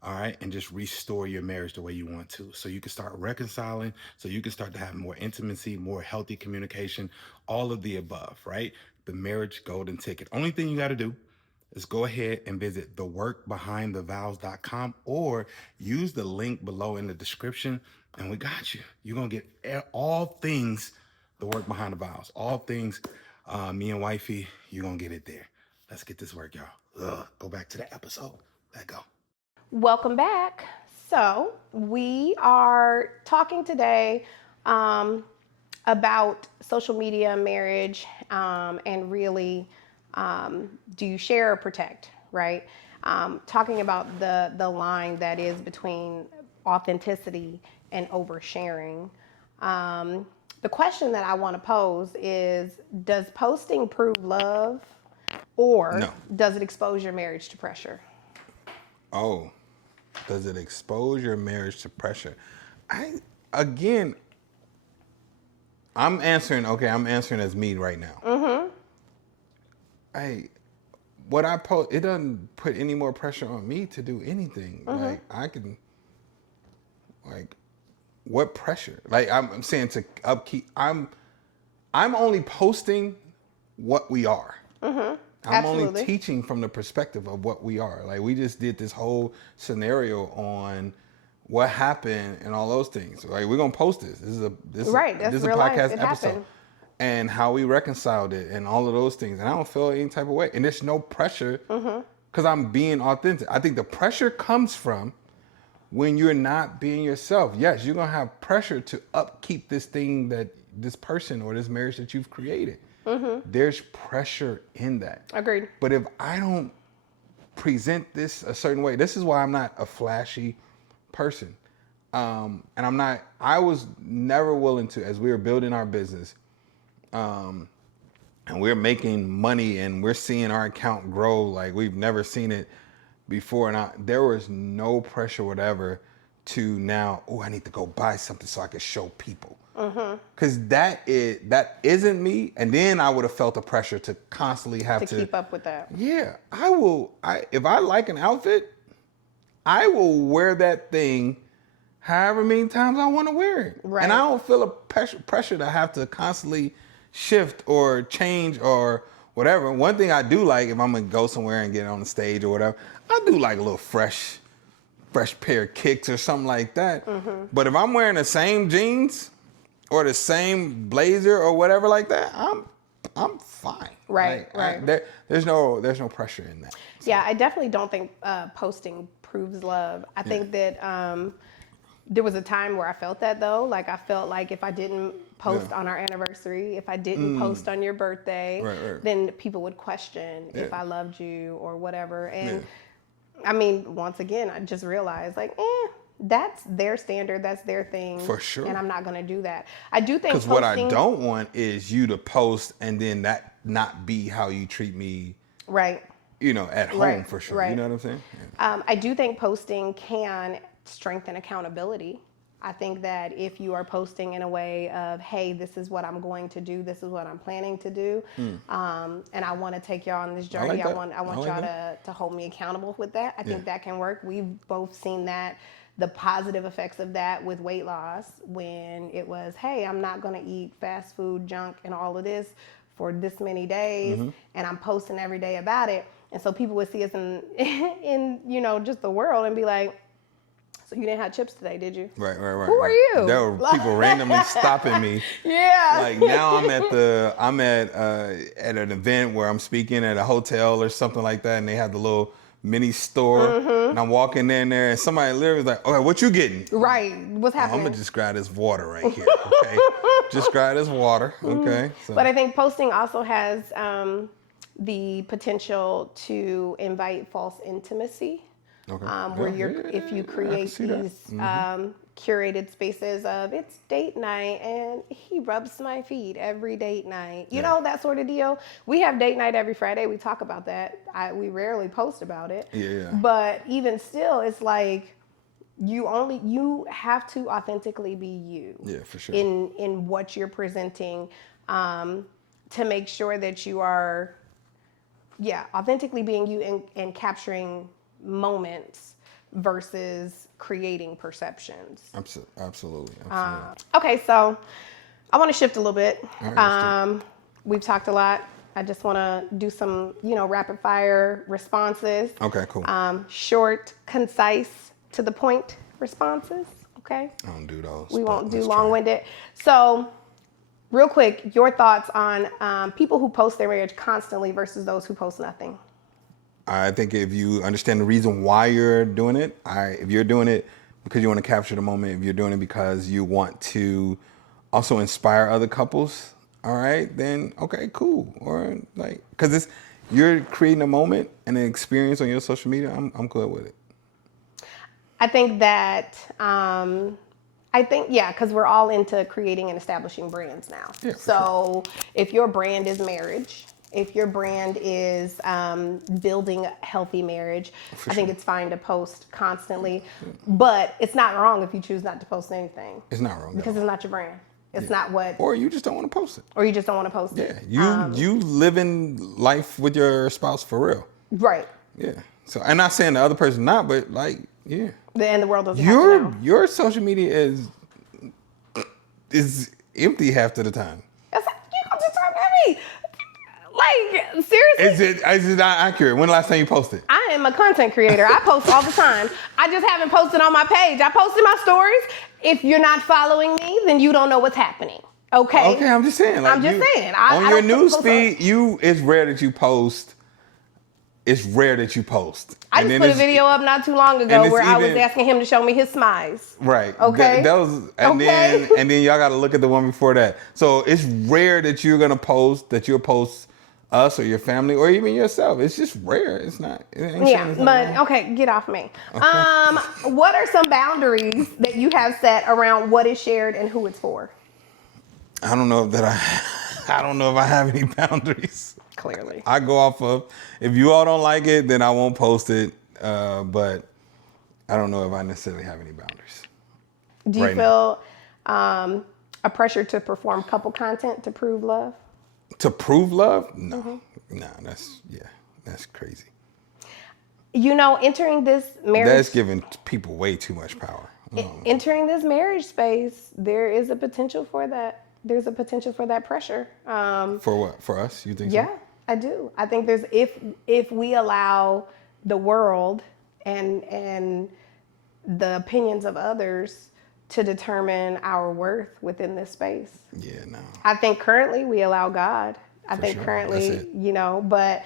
all right, and just restore your marriage the way you want to. So you can start reconciling, so you can start to have more intimacy, more healthy communication, all of the above, right? The marriage golden ticket. Only thing you got to do is go ahead and visit theworkbehindthevows.com or use the link below in the description and we got you. You're going to get all things the work behind the vows, all things me and wifey, you're going to get it there. Let's get this work, y'all. Go back to the episode. Let go. Welcome back. So we are talking today about social media, marriage, and really, do you share or protect, right? Talking about the line that is between authenticity and oversharing. The question that I want to pose is, does posting prove love or No. does it expose your marriage to pressure? Oh, does it expose your marriage to pressure? I'm answering as me right now. What I post, it doesn't put any more pressure on me to do anything. Like I can, what pressure? Like I'm saying to upkeep. I'm only posting what we are. I'm Absolutely. only teaching from the perspective of what we are. Like we just did this whole scenario on what happened and all those things. Like we're gonna post this. This is a real life. podcast It episode. happened. And how we reconciled it and all of those things. And I don't feel any type of way. And there's no pressure because I'm being authentic. I think the pressure comes from when you're not being yourself. Yes, you're going to have pressure to upkeep this thing this person or this marriage that you've created. There's pressure in that. Agreed. But if I don't present this a certain way, this is why I'm not a flashy person. And I was never willing to, as we were building our business, and we're making money and we're seeing our account grow like we've never seen it before. And there was no pressure whatever to now, I need to go buy something so I can show people. Because that isn't me. And then I would have felt the pressure to constantly have to keep up with that. Yeah, if I like an outfit, I will wear that thing however many times I want to wear it. Right. And I don't feel a pressure to have to constantly shift or change or whatever. One thing I do like, if I'm gonna go somewhere and get on the stage or whatever, I do like a little fresh pair of kicks or something like that. But if I'm wearing the same jeans or the same blazer or whatever like that, I'm fine. Right, right. There's no pressure in that. So. Yeah, I definitely don't think posting proves love. I think that there was a time where I felt that though. Like I felt like if I didn't post on our anniversary, if I didn't post on your birthday, then people would question if I loved you or whatever. And I mean, once again, I just realized like, that's their standard, that's their thing. For sure. And I'm not going to do that. I do think because what I don't want is you to post and then that not be how you treat me. Right. You know, at home for sure. Right. You know what I'm saying? Yeah. I do think posting can strengthen accountability. I think that if you are posting in a way of, hey, this is what I'm going to do, this is what I'm planning to do, and I want to take y'all on this journey. I want y'all to hold me accountable with that. I think that can work. We've both seen that, the positive effects of that with weight loss when it was, hey, I'm not going to eat fast food, junk, and all of this for this many days, and I'm posting every day about it. And so people would see us in you know, just the world and be like, so you didn't have chips today, did you? Right. Who are you? There were people randomly stopping me. Yeah. Like now I'm at an event where I'm speaking at a hotel or something like that, and they have the little mini store, and I'm walking in there, and somebody literally was like, "Okay, what you getting?" Right. What's happening? I'm gonna just grab this water right here. Okay. Just grab this water. Okay. So. But I think posting also has the potential to invite false intimacy. Okay. Where if you create these curated spaces of it's date night and he rubs my feet every date night, you know, that sort of deal. We have date night every Friday. We talk about that. We rarely post about it. Yeah. But even still, it's like you have to authentically be you. Yeah, for sure. In what you're presenting, to make sure that you are, authentically being you and capturing moments versus creating perceptions. Absolutely. Okay, so I want to shift a little bit. We've talked a lot. I just want to do some, rapid fire responses. Okay, cool. Short, concise, to the point responses. Okay. I don't do those. We won't do long-winded. So, real quick, your thoughts on people who post their marriage constantly versus those who post nothing. I think if you understand the reason why you're doing it, if you're doing it because you want to capture the moment, if you're doing it because you want to also inspire other couples, all right, then okay, cool. Or like, because you're creating a moment and an experience on your social media, I'm good with it. I think that, because we're all into creating and establishing brands now. Yeah, so if your brand is marriage, if your brand is building a healthy marriage, I think it's fine to post constantly. But it's not wrong if you choose not to post anything. It's not wrong. Because it's not your brand. It's not what... Or you just don't want to post it. Or you just don't want to post it. Yeah, you living life with your spouse for real. Right. Yeah. So I'm not saying the other person not, but like, yeah. And the world doesn't have to know. Your social media is empty half of the time. That's like, you don't just talk to me. Like, seriously? Is it not accurate? When the last time you posted? I am a content creator. I post all the time. I just haven't posted on my page. I posted my stories. If you're not following me, then you don't know what's happening. Okay? Okay, I'm just saying. Like, I'm just saying. On your news feed, it's rare that you post. It's rare that you post. I just put a video up not too long ago where I was asking him to show me his smiles. Right. Okay. Then y'all got to look at the one before that. So it's rare that you'll post us or your family or even yourself. It's just rare. It's not. Okay, get off me. Okay. What are some boundaries that you have set around what is shared and who it's for? I don't know if I have any boundaries. Clearly. I go off of, if you all don't like it, then I won't post it. But I don't know if I necessarily have any boundaries. Do you feel a pressure to perform couple content to prove love? To prove love? No. No, that's crazy. Entering this marriage... That's giving people way too much power. Entering this marriage space, there is a potential for that. There's a potential for that pressure. For what? For us? You think so? Yeah, I do. I think there's if we allow the world and the opinions of others to determine our worth within this space. Yeah, no. I think currently we allow God. I think sure. currently, That's it. you know, but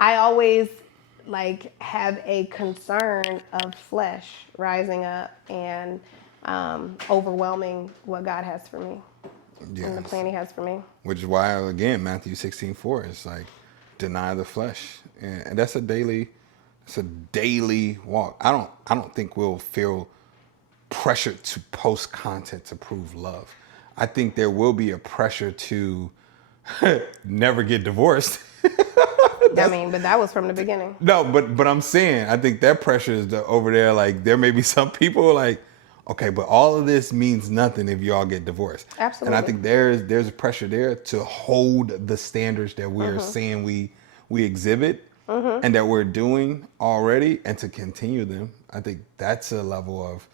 I always like have a concern of flesh rising up and overwhelming what God has for me and the Yes. plan He has for me. Which is why, again, Matthew 16:4 is like, deny the flesh. And that's a daily walk. I don't think we'll feel pressured to post content to prove love. I think there will be a pressure to never get divorced. I mean, but that was from the beginning. No, but I'm saying I think that pressure is over there. Like there may be some people like, okay, but all of this means nothing if y'all get divorced. Absolutely. And I think there's a pressure there to hold the standards that we're saying we exhibit and that we're doing already, and to continue them. I think that's a level of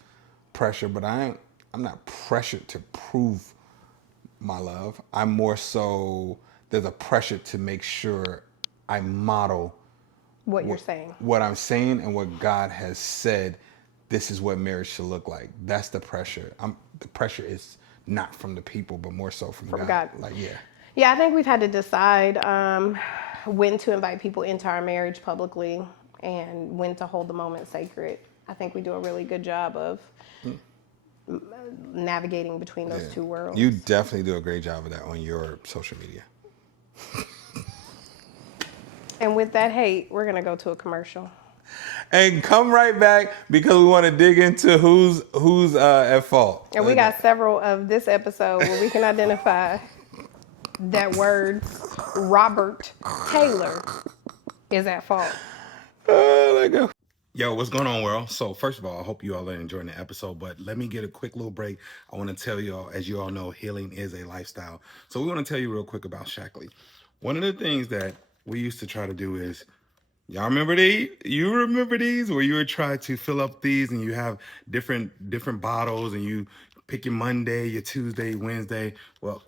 pressure. But I'm not pressured to prove my love. I'm more so there's a pressure to make sure I model What you're saying. what I'm saying and what God has said. This is what marriage should look like. That's the pressure. The pressure is not from the people, but more so from God. Like, yeah. Yeah, I think we've had to decide when to invite people into our marriage publicly and when to hold the moment sacred. I think we do a really good job of navigating between those two worlds. You definitely do a great job of that on your social media. And with that hate, we're going to go to a commercial. And come right back because we want to dig into who's at fault. And we got several of this episode where we can identify that words Robert Taylor is at fault. Let go. Yo, what's going on, world? So first of all, I hope you all are enjoying the episode, but let me get a quick little break. I want to tell you all, as you all know, healing is a lifestyle. So we want to tell you real quick about Shackley. One of the things that we used to try to do is, y'all remember these? You remember these where you would try to fill up these and you have different bottles and you pick your Monday, your Tuesday, Wednesday. Well,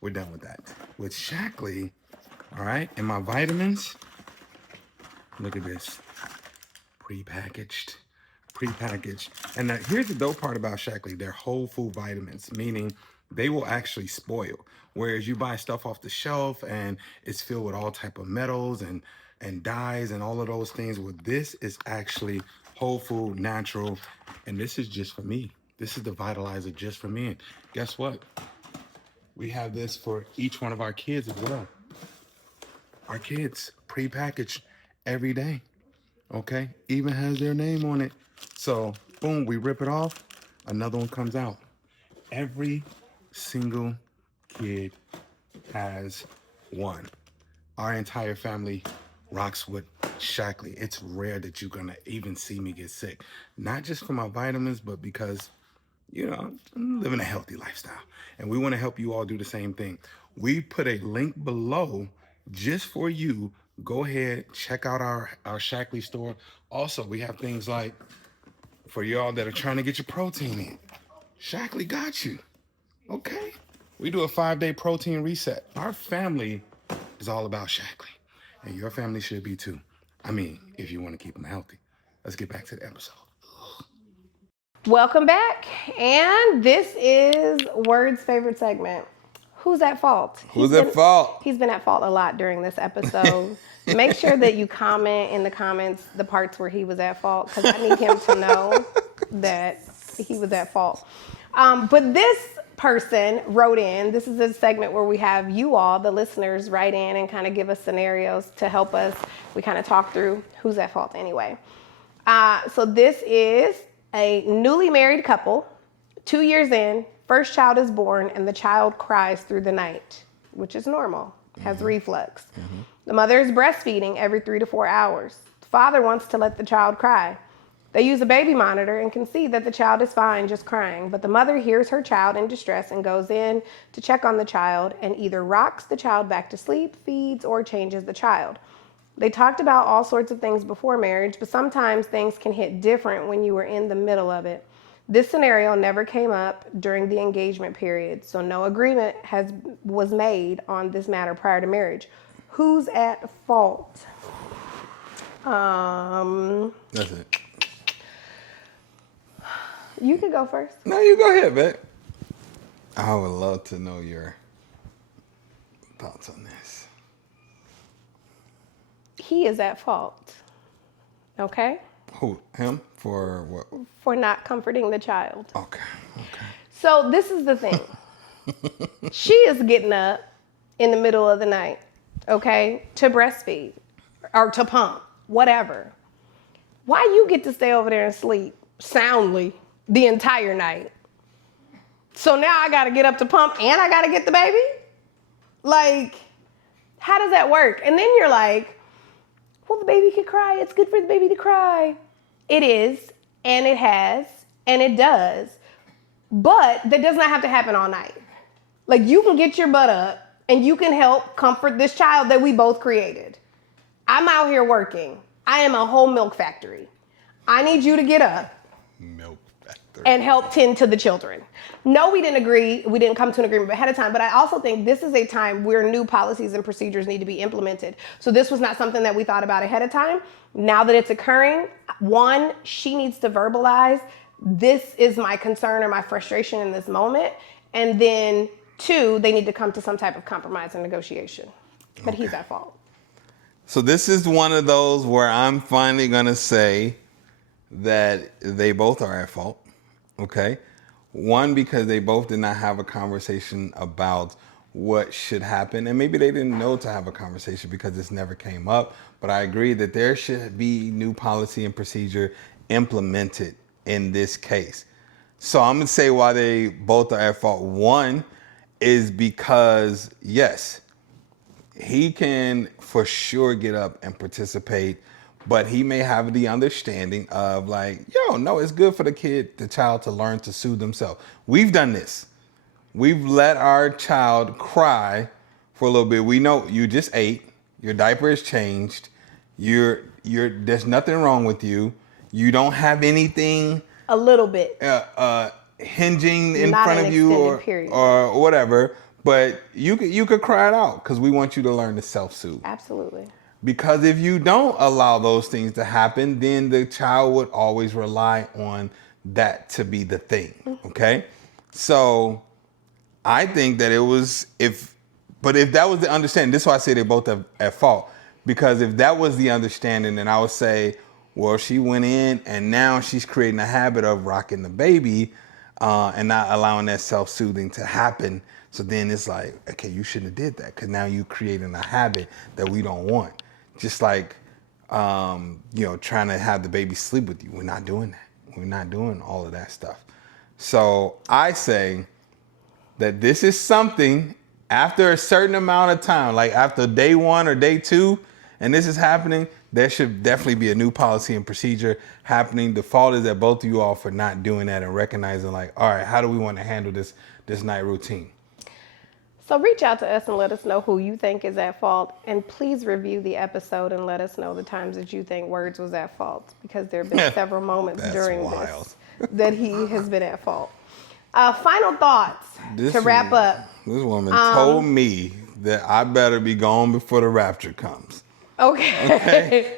we're done with that. With Shackley, all right, and my vitamins, look at this. Prepackaged. And now here's the dope part about Shackley. They're whole food vitamins, meaning they will actually spoil. Whereas you buy stuff off the shelf and it's filled with all type of metals and dyes and all of those things. Well, this is actually whole food, natural. And this is just for me. This is the vitalizer just for me. And guess what? We have this for each one of our kids as well. Our kids, prepackaged every day. Okay, even has their name on it. So, boom, we rip it off. Another one comes out. Every single kid has one. Our entire family rocks with Shackley. It's rare that you're gonna even see me get sick. Not just for my vitamins, but because, you know, I'm living a healthy lifestyle. And we wanna help you all do the same thing. We put a link below just for you. Go ahead, check out our Shackley store. Also, we have things like, for y'all that are trying to get your protein in, Shackley got you, okay? We do a 5-day protein reset. Our family is all about Shackley, and your family should be too. I mean, if you want to keep them healthy. Let's get back to the episode. Welcome back. And this is Word's favorite segment. Who's at fault? Who's at fault? He's been at fault a lot during this episode. Make sure that you comment in the comments the parts where he was at fault, because I need him to know that he was at fault. But this person wrote in. This is a segment where we have you all, the listeners, write in and kind of give us scenarios to help us. We kind of talk through who's at fault anyway. So this is a newly married couple, 2 years in, first child is born, and the child cries through the night, which is normal, has reflux. The mother is breastfeeding every 3 to 4 hours. The father wants to let the child cry. They use a baby monitor and can see that the child is fine, just crying, but the mother hears her child in distress and goes in to check on the child and either rocks the child back to sleep, feeds, or changes the child. They talked about all sorts of things before marriage, but sometimes things can hit different when you were in the middle of it. This scenario never came up during the engagement period, so no agreement was made on this matter prior to marriage. Who's at fault? That's it. You could go first. No, you go ahead, babe. I would love to know your thoughts on this? He is at fault. Okay? Who? Him? For what? For not comforting the child. Okay. So this is the thing. She is getting up in the middle of the night, okay, to breastfeed or to pump, whatever. Why you get to stay over there and sleep soundly the entire night? So now I got to get up to pump and I got to get the baby? Like, how does that work? And then you're like, well, the baby can cry. It's good for the baby to cry. It is, and it has, and it does. But that does not have to happen all night. Like, you can get your butt up and you can help comfort this child that we both created. I'm out here working. I am a whole milk factory. I need you to get up Milk factory. and help tend to the children. No, we didn't agree. We didn't come to an agreement ahead of time. But I also think this is a time where new policies and procedures need to be implemented. So this was not something that we thought about ahead of time. Now that it's occurring, one, she needs to verbalize, this is my concern or my frustration in this moment. And then two, they need to come to some type of compromise and negotiation. But he's at fault. So this is one of those where I'm finally going to say that they both are at fault, okay? One, because they both did not have a conversation about what should happen. And maybe they didn't know to have a conversation because this never came up. But I agree that there should be new policy and procedure implemented in this case. So I'm going to say why they both are at fault. One is because, yes, he can for sure get up and participate, but he may have the understanding of like, yo, no, it's good for the child to learn to soothe themselves. We've done this. We've let our child cry for a little bit. We know you just ate, your diaper is changed, there's nothing wrong with you. You don't have anything A little bit. hinging in Not front an of you extended period. or whatever, but you could cry it out because we want you to learn to self-soothe. Absolutely. Because if you don't allow those things to happen, then the child would always rely on that to be the thing, okay? So I think that if that was the understanding, this is why I say they're both at fault. Because if that was the understanding, then I would say, well, she went in and now she's creating a habit of rocking the baby and not allowing that self-soothing to happen. So then it's like, okay, you shouldn't have did that because now you're creating a habit that we don't want. Just like, trying to have the baby sleep with you. We're not doing that. We're not doing all of that stuff. So I say that this is something after a certain amount of time, like after day 1 or day 2, and this is happening, there should definitely be a new policy and procedure happening. The fault is that both of you all for not doing that and recognizing like, all right, how do we want to handle this night routine? So reach out to us and let us know who you think is at fault. And please review the episode and let us know the times that you think Words was at fault, because there have been several moments That's during wild. this that he has been at fault. Final thoughts This to wrap up. This woman told me that I better be gone before the rapture comes. Okay.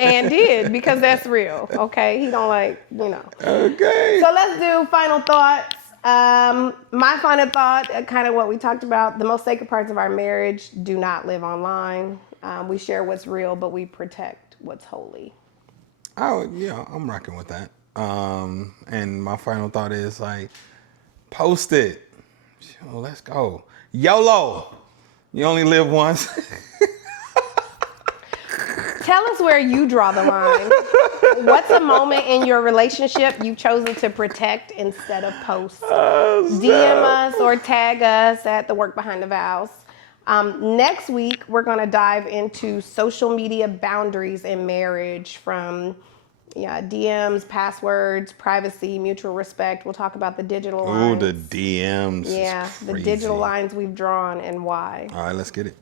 And did, because that's real. Okay. He don't like, Okay. So let's do final thoughts. My final thought, kind of what we talked about, the most sacred parts of our marriage do not live online. We share what's real, but we protect what's holy. Oh, yeah, I'm rocking with that. And my final thought is like, post it. Oh, let's go. YOLO. You only live once. Tell us where you draw the line. What's a moment in your relationship you've chosen to protect instead of post? DM us or tag us at the Work Behind the Vows. Next week, we're going to dive into social media boundaries in marriage, from DMs, passwords, privacy, mutual respect. We'll talk about the digital lines. Oh, the DMs. Yeah, the digital lines we've drawn and why. All right, let's get it.